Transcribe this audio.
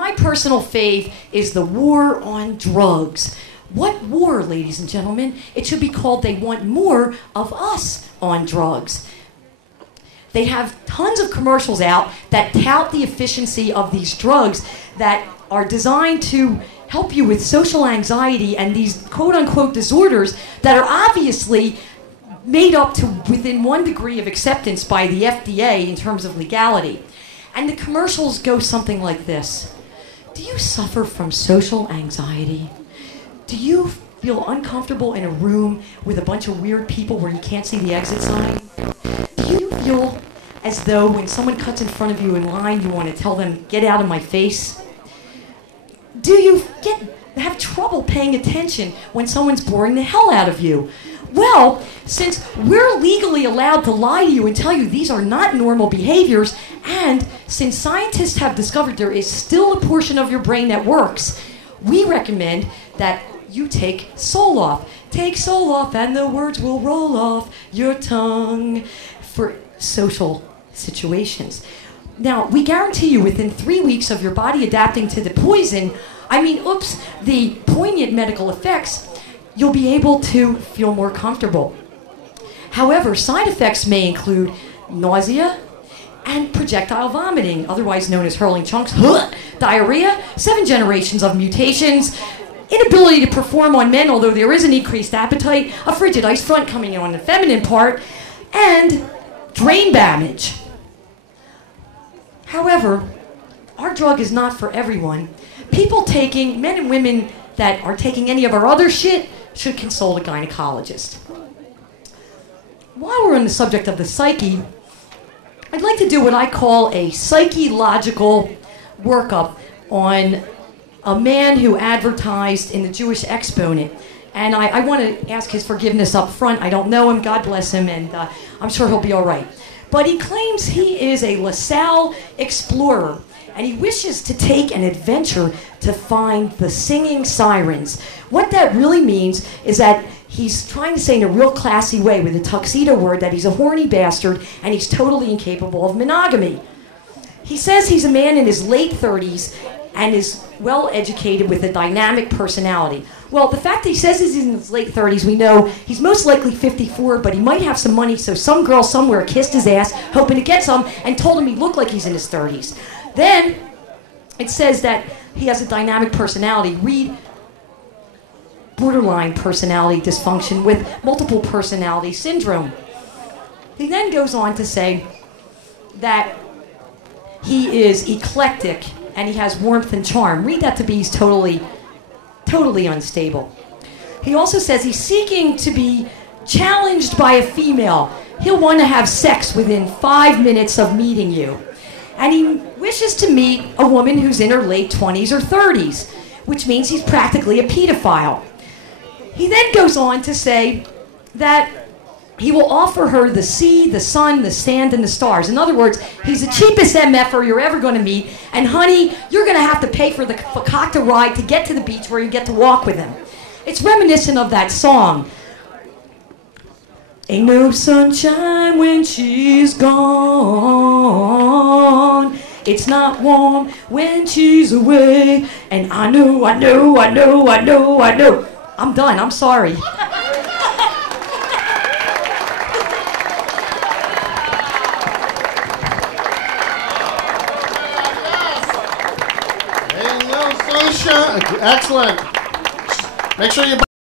my personal fave is the war on drugs. What war, ladies and gentlemen? It should be called They Want More of Us on Drugs. They have tons of commercials out that tout the efficiency of these drugs that are designed to help you with social anxiety and these quote-unquote disorders that are obviously made up to within one degree of acceptance by the FDA in terms of legality. And the commercials go something like this. Do you suffer from social anxiety? Do you feel uncomfortable in a room with a bunch of weird people where you can't see the exit sign? Do you feel as though when someone cuts in front of you in line, you want to tell them, get out of my face? Do you have trouble paying attention when someone's boring the hell out of you? Well, since we're legally allowed to lie to you and tell you these are not normal behaviors, and since scientists have discovered there is still a portion of your brain that works, we recommend that you take Zoloft. Take Zoloft and the words will roll off your tongue for social situations. Now, we guarantee you within 3 weeks of your body adapting to the the poignant medical effects, you'll be able to feel more comfortable. However, side effects may include nausea and projectile vomiting, otherwise known as hurling chunks, diarrhea, 7 generations of mutations, inability to perform on men, although there is an increased appetite, a frigid ice front coming in on the feminine part, and brain damage. However, our drug is not for everyone. Men and women that are taking any of our other shit should consult a gynecologist. While we're on the subject of the psyche, I'd like to do what I call a psychological workup on a man who advertised in the Jewish Exponent. And I want to ask his forgiveness up front. I don't know him, God bless him, and I'm sure he'll be all right. But he claims he is a LaSalle explorer, and he wishes to take an adventure to find the singing sirens. What that really means is that he's trying to say in a real classy way with a tuxedo word that he's a horny bastard and he's totally incapable of monogamy. He says he's a man in his late 30s and is well educated with a dynamic personality. Well, the fact that he says he's in his late 30s, we know he's most likely 54, but he might have some money, so some girl somewhere kissed his ass, hoping to get some, and told him he looked like he's in his 30s. Then, it says that he has a dynamic personality. Read borderline personality dysfunction with multiple personality syndrome. He then goes on to say that he is eclectic and he has warmth and charm. Read that to be he's totally unstable. He also says he's seeking to be challenged by a female. He'll want to have sex within 5 minutes of meeting you. And he wishes to meet a woman who's in her late 20s or 30s, which means he's practically a pedophile. He then goes on to say that he will offer her the sea, the sun, the sand, and the stars. In other words, he's the cheapest MFer you're ever going to meet, and honey, you're going to have to pay for the fakakta ride to get to the beach where you get to walk with him. It's reminiscent of that song. Ain't no sunshine when she's gone. It's not warm when she's away. And I know. I'm done, I'm sorry. Ain't no sunshine. Excellent. Make sure you